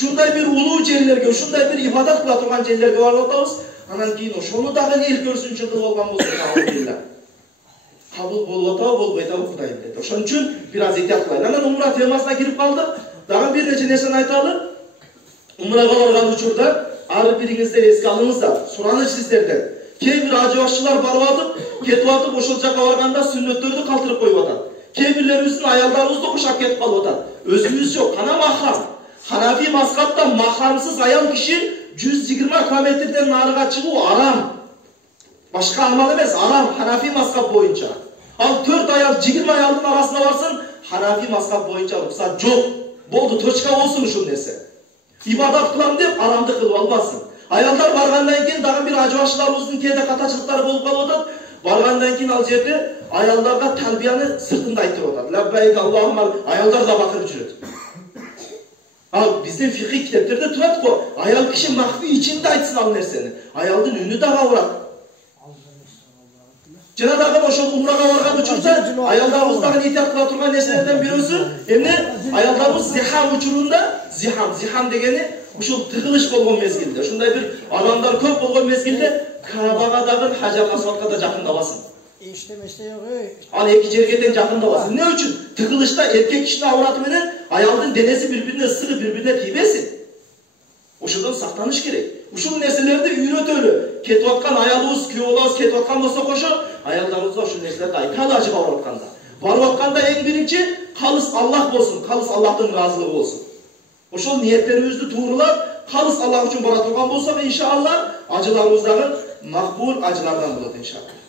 ушундай бир улуу жерлерге, ушундай бир ибадат кыла турган жерлерге барып атабыз. Анан кийин ошону дагы эл көрсүн үчүн кылып алган болсок, алхамдулилlah. Кабыл болуп атабы, болбой атабы Кудайым дейт. Ошон үчүн бир аз этият кылайлы. Анан умра темасына кирип калдык. Дагы бир нече нерсени айталы. Умрага барган учурда ар бириңиздер эске алыңыздар. Сураныч сиздерден. Кээ бир ажы башчылар барып атып, кетип атып, ошол жака барганда сүннөттөрдү калтырып коюп атат. Кээ бирлерибиздин аялдарыбызды кушап кетип калып атат. Өзүбүз жок, кана махрам. Ханафи мазхабта махрамсыз аял киши 120 километрден нарыга чыгуу арам. Башка амал эмес, арам Ханафи мазхаб боюнча. Ал 4 аял 20 аялдын арасына барсын, Ханафи мазхаб боюнча уруксат жок. Болду, точка болсун ушул нерсе. Ибадат кылам деп арамды кылып албасын. Аялдар баргандан кийин дагы бир ажыбашчыларыбыздын кээде катачылыктары болуп калып атат. Баргандан кийин ал жерде аялдарга тарбияны сыртында айтып атат. Лаббайк Аллахумма, аялдар да бакырып жүрөт. Ал биздин фикый китептерде турат го, аял киши махфи ичинде айтсын ал нерсени. Аялдын үнү да кабырат. Жана дагы ошол умрага барган учурда аялдарыбыздагы этият кыла турган нерселерден бирөөсү эмне? Аялдарыбыз зихам учурунда, зихам дегени ушул тыгылыш болгон мезгилде, ушундай бир адамдар көп болгон мезгилде Кабага дагы Хажар Асвадка да жакындабасын. Ал эки жерге тең жакындабасын. Эмне үчүн? Тыгылышта эркек кишинин авраты менен аялдын денеси бири-бирине ысыгып, бири-бирине тийбесин. Ошодон сактаныш керек. Ушул нерселерди үйрөтөлү. Кетип аткан аялыбыз, күйөө балабыз кетип аткан болсо кошо, аялдарыбызга ушул нерселерди айталы ажыга барып атканда. Барып атканда эң биринчи калыс Аллах болсун, калыс Аллахтын ыраазылыгы болсун. Ошол ниеттерибизди туурулап, калыс Аллах үчүн бара турган болсок, иншалла, ажыларыбыз дагы макбул ажылардан болот иншалла.